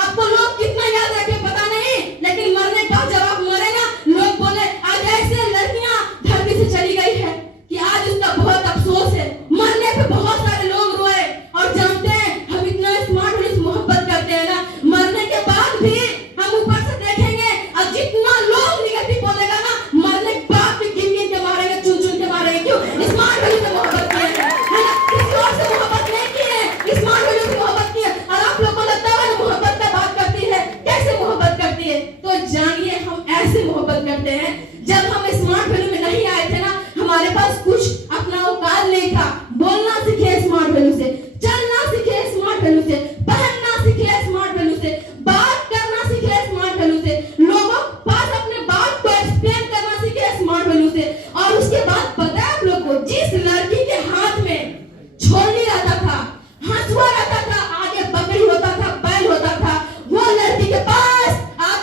आपको लोग कितना याद रखे पता नहीं, लेकिन मरने के बाद जब आप मरे ना, लोग बोले आज ऐसे लड़कियां धरती से चली गई है कि आज उसका बहुत अफसोस है। मरने पे बहुत सारे लोग रोए। और जानते हैं हम इतना स्मार्ट और मोहब्बत करते हैं ना, मरने के बाद भी हम ऊपर से देखेंगे और जितना लोग निगेटिव बोलेगा ना, मरने के बाद भी गिन गिन के मारेंगे, चुन चुन के मारेंगे। क्यों? स्मार्ट वैल्यू से मोहब्बत किए है ना, किसी और से मोहब्बत नहीं की है, स्मार्ट वैल्यू से मोहब्बत की है। और आप लोग को लगता है मोहब्बत का बात करती है, कैसे मोहब्बत करती है? तो जानिए हम ऐसे मोहब्बत करते हैं। जब हम स्मार्ट वैल्यू में नहीं आए थे ना, हमारे पास कुछ अपना औकात नहीं था। बोलना सीखे स्मार्ट वैल्यू से, चलना सीखे स्मार्ट वैल्यू से, पहनना सीखे स्मार्ट वैल्यू से, बात करना सीखे स्मार्ट वैल्यू से, लोगों के पास अपने बात को एक्सप्लेन करना सीखे स्मार्ट वैल्यू से। और उसके बाद पता है आप लोग को, जिस लड़की के हाथ में छोलनी रहता था, हंसुआ रहता था, आगे बकरी होता था, बैल होता था, वो लड़की के पास अब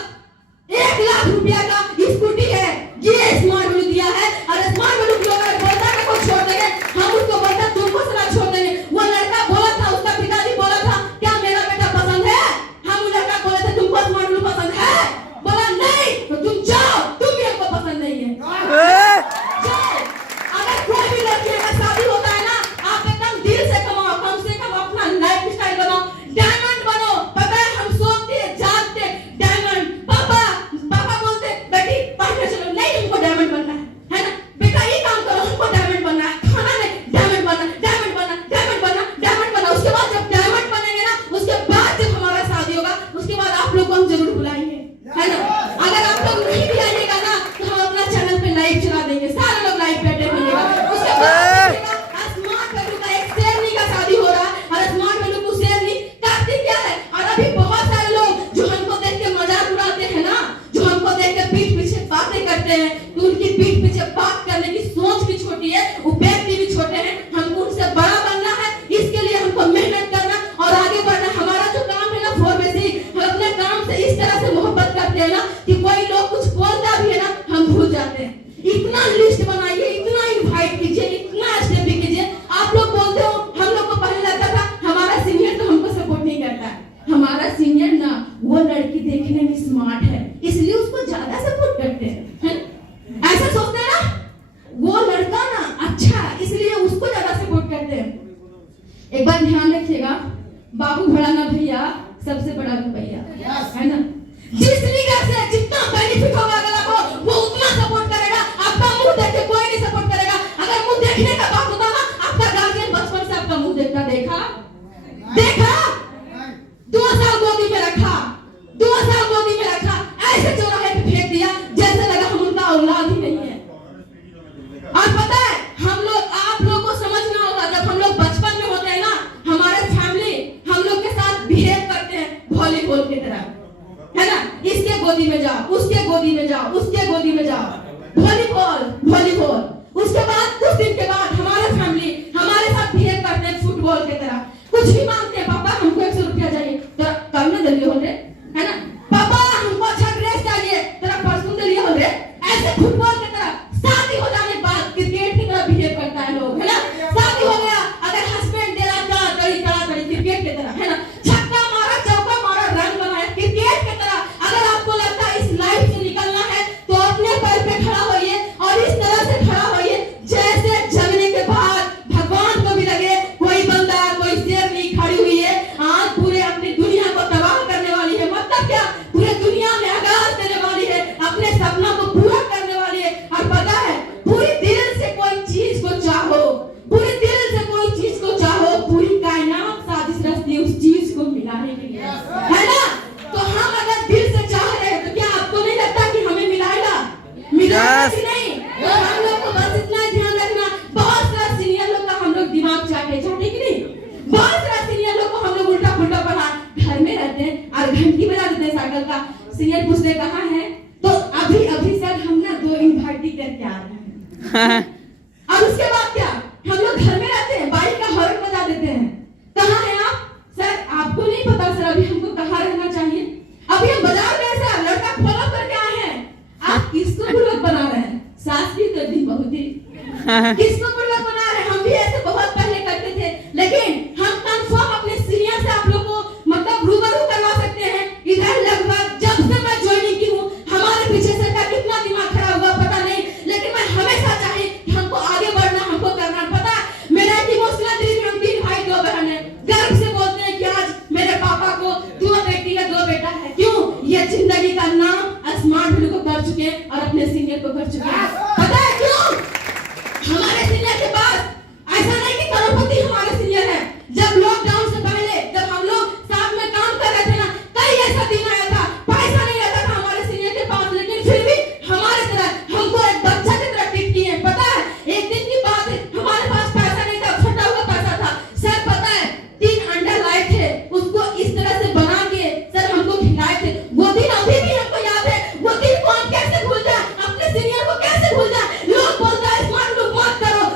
1 लाख रुपया का स्कूटी है। ये स्मार्ट वैल्यू दिया है। और स्मार्ट वैल्यू लोग अगर बोलता है को छोड़ देंगे, हम उसको बोलते तुमको सला छोड़ देंगे। वो लड़का बोला था, उसका पिताजी बोला था क्या मेरा बेटा पसंद है? हम उस लड़का बोले थे तुमको स्मार्ट वैल्यू पसंद है? बोला नहीं, तो तुम जाओ, तुम भी हमको पसंद नहीं है, जाओ। अगर कोई भी लड़की का शादी होता है ना, आप एकदम दिल से कमाओ, कम से कम अपना लाइफ स्टाइल बनाओ, डायमंड बनो। पता है हम सोचते जागते डायमंड। पापा बोलते बेटी करते हैं तो उनकी पीठ पीछे बात करने की सोच भी छोटी है, वो व्यक्ति भी छोटे हैं। हमको उनसे बड़ा बनना है, इसके लिए हमको मेहनत करना और आगे बढ़ना। हमारा जो काम है ना फॉर्मेसी, हम अपने काम से इस तरह से मोहब्बत करते हैं ना कि कोई लोग कुछ बोलता भी है ना हम भूल जाते हैं। इतना लिस्ट बनाइए, इतना इनवाइट कीजिए, इतना स्टेप कीजिए। आप लोग बोलते हो, हम लोग को पहले लगता था हमारा सीनियर तो हमको सपोर्ट नहीं करता है। हमारा सीनियर ना वो लड़की देखने में स्मार्ट है इसलिए उसको ज्यादा सपोर्ट करते हैं, ऐसा सोचते हैं ना। वो लड़का ना अच्छा है इसलिए उसको ज्यादा सपोर्ट करते हैं। एक बात ध्यान रखिएगा, बाबू बड़ा ना भैया, सबसे बड़ा भैया, है ना। जिस लीडर से जितना बेनिफिट होगा अगला को, वो उतना सपोर्ट करेगा। आपका मुंह देख के कोई नहीं सपोर्ट करेगा। अगर मुंह देखने का बात होता ना, आपका गार्जियन बचपन से आपका मुंह देखता देखा 2 साल गोदी में रखा, 2 साल गोदी में रखा, ऐसे चौराहे पे फेंक दिया जैसे लगा हम उनका औलाद ही नहीं है। और पता है हम लोग, आप लोग को समझना होगा, जब हम लोग बचपन में होते हैं ना, हमारे फैमिली हम लोग के साथ बिहेव करते हैं वॉलीबॉल की तरह, है ना। इसके गोदी में जाओ, उसके गोदी में जाओ, उसके गोदी में जाओ, वॉलीबॉल वॉलीबॉल। उसके बाद कुछ दिन के बाद हमारे फैमिली हमारे साथ बिहेव करते हैं फुटबॉल की तरह। कुछ भी मांगते हैं, पापा हमको 100 रुपया चाहिए, तो कल में दिल्ली हो रहे, है ना। पापा हमको अच्छा ड्रेस चाहिए, तेरा परसों दिल्ली हो रहे। ऐसे फुटबॉल की तरह। शादी हो जाने के बाद क्रिकेट की तरह बिहेव करता है लोग, है ना। शादी हो गया, अगर हस्बैंड दे रहा तड़ी क्रिकेट की तरह, है ना। छक्का मारा, चौका मारा, रन बनाया क्रिकेट की तरह। अगर आपको लगता है इस लाइफ से निकलना है तो अपने पैर पे खड़ा होइए और इस तरह से खड़ा होइए जैसे जगने के बाद भगवान को भी लगे कोई बंदा, कोई शेरनी खड़ी हुई है, आज पूरे अपनी दुनिया को तबाह करने वाली है। मतलब क्या, पूरे दुनिया में आगाज देने वाली है, अपने सपना को पूरा करने वाली है। और पता है, पूरी दिल से कोई चीज को चाहो, पूरे दिल से कोई चीज को चाहो, पूरी कायनात साजिश रचती है उस चीज को मिलाने के लिए, है ना। तो हम अगर दिल से चाह रहे हैं तो क्या आपको नहीं लगता कि हमें मिलाएगा कि नहीं। तो हम लोग को बस इतना ध्यान रखना, बहुत सारा सीनियर लोग का हम लोग दिमाग चाटे कि नहीं। बहुत सारा सीनियर लोग को हम लोग उल्टा पुल्टा पढ़ा, घर में रहते हैं और घंटी बजा देते हैं साइकिल का। सीनियर पूछते कहाँ है, तो अभी अभी सर हम ना 2 इनवाइटी करके आ रहे हैं। और उसके बाद क्या, हम लोग घर में रहते हैं, बाइक का हॉर्न बजा देते हैं। कहाँ है आप सर, आपको नहीं पता सर अभी हमको कहाँ रहना चाहिए। अभी हम बाजार गए सर, लड़का फॉलो करके आए हैं। आप किसको बुलक बना रहे हैं, सास भी तो दिन बहुत ही किसको बुलक बना रहे हैं। हम भी ऐसे बहुत पहले करते थे, लेकिन हम कंफर्म अपने सीनियर से आप लोग को मतलब रूबरू करवा सकते हैं। इधर लगभग जब से मैं ज्वाइनिंग की हूँ, हमारे पीछे से का कितना दिमाग खराब हुआ पता नहीं, लेकिन मैं हमेशा चाही कि हमको आगे बढ़ना, हमको करना। पता मेरा एक इमोशनल ड्रीम है, 3 भाई 2 बहन है। गर्व से बोलते हैं कि आज मेरे पापा को 2 बेटी है 2 बेटा है। क्यों, ये जिंदगी का नाम स्मार्ट बिल्ड को कर चुके हैं और अपने सीनियर को कर चुके हैं। पता है क्यों, हमारे सीनियर के पास ऐसा नहीं कि करोड़पति हमारे सीनियर है। जब लॉकडाउन से पहले जब हम लोग साथ में काम कर रहे थे ना, कई ऐसा दिन आया था, पैसा नहीं रहता था हमारे सीनियर के पास, लेकिन फिर भी हमारे तरह हमको एक बच्चा की तरह ट्रीट किए। पता है एक दिन की बात है, हमारे पास पैसा नहीं था, छोटा हुआ पैसा था सर। पता है 3 अंडा लाए थे, उसको इस तरह से बना के सर हमको खिलाए थे। वो दिन अभी भी हमको याद है। वो दिन को हम कैसे भूल जाए, अपने सीनियर को कैसे भूल जाए। लोग बोलता है स्मार्ट लोग मत करो,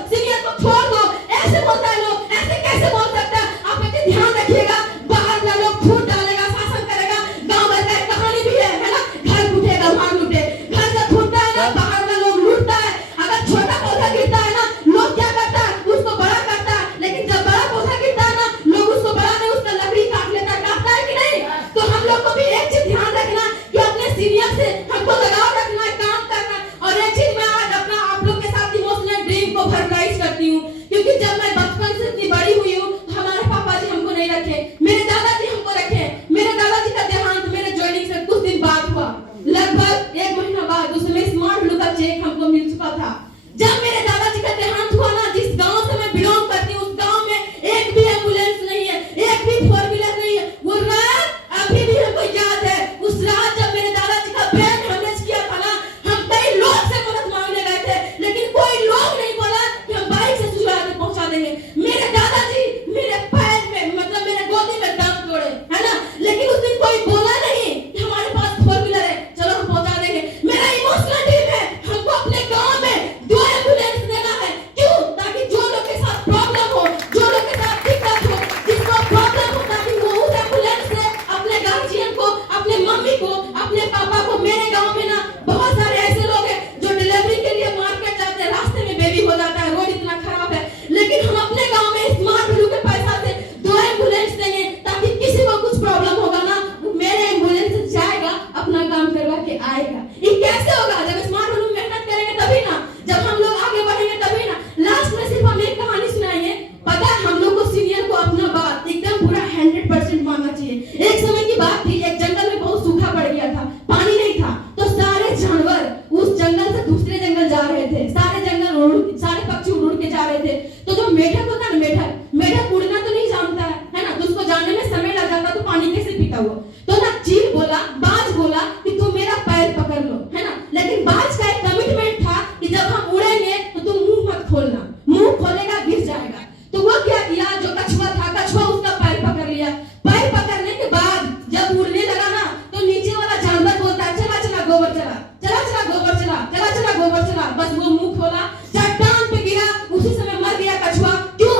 मेढक होता है ना, मेढक उड़ना तो नहीं जानता है ना, तो उसको जानने में समय लग जाता, तो पानी कैसे पीता वो। तो ना चील बोला, बाज बोला कि तुम मेरा पैर पकड़ लो, है ना, लेकिन बाज का एक कमिटमेंट था कि जब हम उड़ेंगे तो तुम मुंह मत खोलना, मुंह खोलेगा गिर जाएगा। तो वो क्या किया, जो कछुआ था, कछुआ उसका पैर पकड़ लिया। पैर पकड़ने के बाद जब उड़ने लगा ना, तो नीचे वाला जानवर बोलता है चला चला गोबर चला, चला चला गोबर चला, चला चला गोबर चला। बस वो मुंह खोला, चट्टान पे गिरा, उसी समय मर गया कछुआ। क्यों?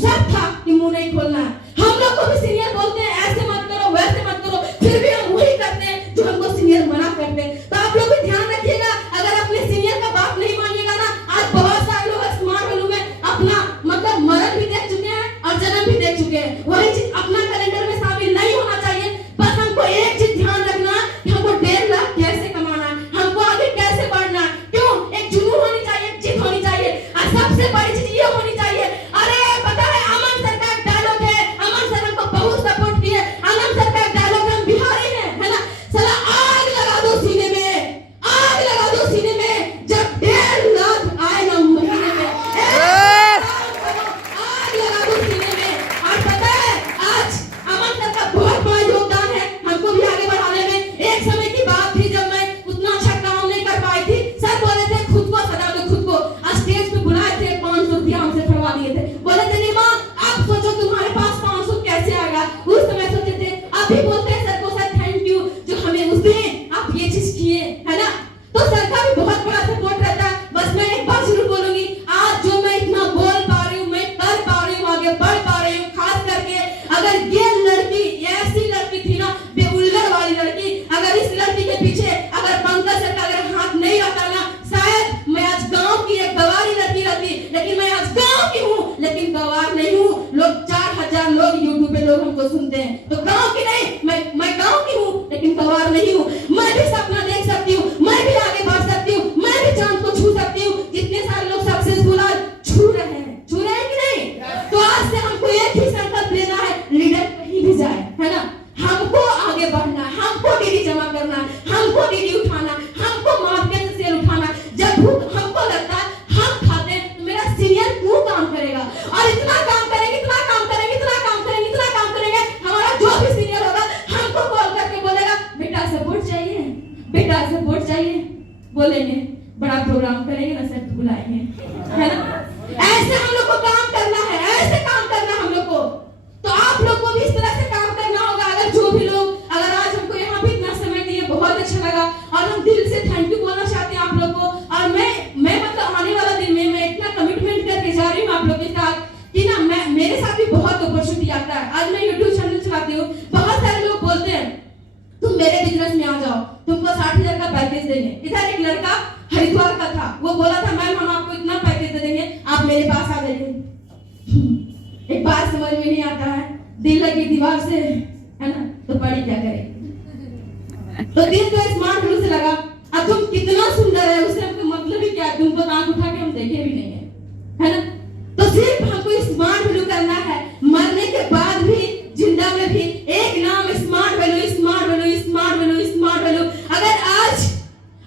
शर्त था कि मुंह नहीं खोलना है। हम लोग को भी सीनियर बोलते हैं ऐसे मत करो, वैसे मत करो, फिर भी हम वही करते हैं जो हमको सीनियर मना करते हैं। तो आप लोग भी ध्यान रखिएगा, अगर अपने सीनियर का बात नहीं मानिएगा ना, आज बहुत सारे लोग स्मार्ट वैल्यू में अपना मतलब मरण भी देख चुके हैं और जन्म भी देख चुके हैं। वही चीज अपना कैलेंडर में शामिल नहीं होना चाहिए। बस हमको एक चीज ध्यान रखना कि हमको 1.5 लाख कैसे कमाना है, हमको आगे कैसे बढ़ना है। क्यों? एक जुनून होनी चाहिए, जिद होनी चाहिए, और सबसे बड़ी चीज ये होनी चाहिए। अरे पता है अमन सर का एक डायलॉग है, अमन सर हमको बहुत सपोर्ट किए। अमन सर का एक डायलॉग है, हम बिहारी हैं, है ना, साला आग लगा दो सीने में, आग लगा दो सीने में, जब 1.5 लाख आए ना महीने में, आग लगा दो सीने में। और पता है आज अमन सर का बहुत बड़ा योगदान है हमको भी आगे बढ़ाने में। एक समय की बात थी जब मैं उतना अच्छा काम नहीं कर पाई थी, सर बोले थे खुद को सजा लो, खुद को। स्टेज पे बुलाए थे, 500 रुपया हमसे फड़वा लिए थे, बोले थे नीमा आप सोचो तुम्हारे पास 500 कैसे आएगा। उस समय सोचे थे, अभी बोलते हैं सर को सर थैंक यू जो हमें उस दिन आप ये चीज किए, है ना। तो सर का भी बहुत बड़ा सपोर्ट रहता है। बस मैं एक बात जरूर बोलूंगी, आज जो मैं इतना बोल पा रही हूँ, मैं कर पा रही हूँ, आगे बढ़ पा रही हूँ, खास करके अगर ये लड़की ऐसी लड़की थी ना, बेउल्लर वाली लड़की, अगर इस लड़की के पीछे अगर पंकज सर का अगर हाथ नहीं रहता ना, शायद मैं आज गांव की एक गवारी लड़की रहती। लेकिन मैं आज गांव की हूँ, लेकिन गवार नहीं हूँ। लोग 4000 लोग यूट्यूब पे लोग हमको सुनते हैं, तो गांव की नहीं, मैं गांव की हूँ लेकिन गवार नहीं हूँ। मैं भी सपना देख सकती हूँ, मैं भी आगे बढ़ सकती हूँ, मैं भी चांद को छू सकती हूँ। जितने सारे लोग सक्सेसफुल आज छू रहे हैं कि नहीं। तो आज से हमको एक ही संकल्प लेना है, लीडर कहीं भी जाए, है ना, हमको आगे बढ़ना है, हमको डीडी जमा करना है, हमको डीडी उठाना, हमको मार्केट से सेल उठाना। जब भूख हमको लगता है हम खाते हैं, तो मेरा सीनियर क्यों काम करेगा, और इतना काम करेंगे, इतना काम करेंगे, इतना काम करेंगे, इतना काम करेंगे, हमारा जो भी सीनियर होगा हमको कॉल करके बोलेगा बेटा सपोर्ट चाहिए, बेटा सपोर्ट चाहिए, बोलेंगे बड़ा प्रोग्राम करेंगे ना सर, बुलाएंगे, है ना। ऐसे हम लोग को काम करना है, ऐसे काम करना हम लोग को। तो आप लोग को भी इस तरह से काम करना होगा। अगर जो भी लोग अगर आज हमको यहाँ पे इतना समय दिए, बहुत अच्छा लगा, और हम दिल से थैंक यू बोलना चाहते हैं आप लोग को। और मैं मतलब आने वाला दिन में मैं इतना कमिटमेंट करके जा रही हूँ आप लोग के साथ कि ना मेरे साथ भी बहुत अपॉर्चुनिटी आता है। आज मैं यूट्यूब चैनल चलाती हूँ, बहुत सारे लोग बोलते हैं तुम मेरे बिजनेस में आ जाओ, तुमको 60,000 का पैकेज देंगे। इधर एक लड़का हरिद्वार का था, वो बोला था मैम हम आपको इतना पैकेज दे देंगे, आप मेरे पास आ जाइए। एक बात समझ में नहीं आता है, दिल लगी दीवार से, है ना, तो पढ़ी क्या करे। तो दिल तो स्मार्ट वैल्यू से लगा, अब तुम कितना सुंदर है उससे हमको मतलब ही क्या है, तुमको आंख उठा के हम देखे भी नहीं है ना। तो सिर्फ हमको स्मार्ट वैल्यू करना है, मरने के बाद भी, जिंदा में भी एक नाम smart value, smart value, smart value, smart value.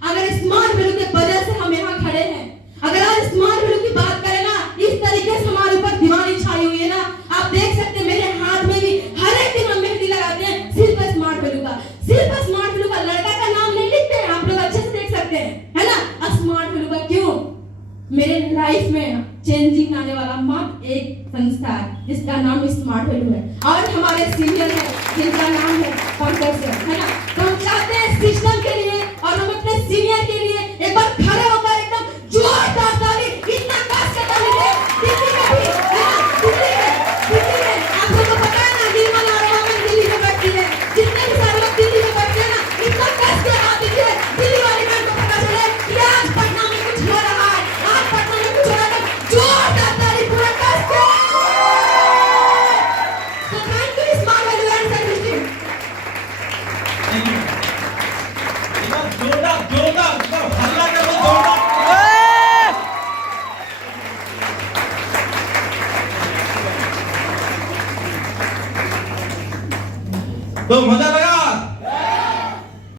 अगर स्मार्ट वैल्यू के वजह से हम यहाँ खड़े हैं, अगर आज स्मार्ट वैल्यू की बात करें ना, इस तरीके से हमारे ऊपर दीवानी छाई हुई है ना, आप देख सकते हैं मेरे हाथ में भी हर एक दिन हम मेहंदी लगाते हैं, सिर्फ स्मार्ट वैल्यू का, सिर्फ स्मार्ट वैल्यू का। लड़का का नाम नहीं लिखते हैं, आप लोग अच्छे से देख सकते हैं, है ना, स्मार्ट वैल्यू का। क्यों? मेरे लाइफ में चेंजिंग आने वाला मात्र एक संस्था है जिसका नाम स्मार्ट वैल्यू है, और हमारे सीनियर है जिनका नाम है पंकज सर, है ना। तो हम चाहते हैं सिस्टम के लिए और हम अपने सीनियर के लिए एक बार खड़े होकर एकदम जोरदार ताली, इतना कस के ताली दे। दिल्ली में भी, है ना, दिल्ली में आप लोगों को पता है ना, निर्मल और रोहन दिल्ली में बैठती है, जितने भी सारे लोग दिल्ली में बैठते हैं ना, इतना कस के हाथ दीजिए, दिल्ली वाली मैम को पता चले कि आज पटना में कुछ हो रहा है, आज पटना में कुछ हो रहा है। जोरदार ताली पूरा कस के। तो thank you smart value and service team. जोरदार हल्ला कर दो, जोरदार। तो मजा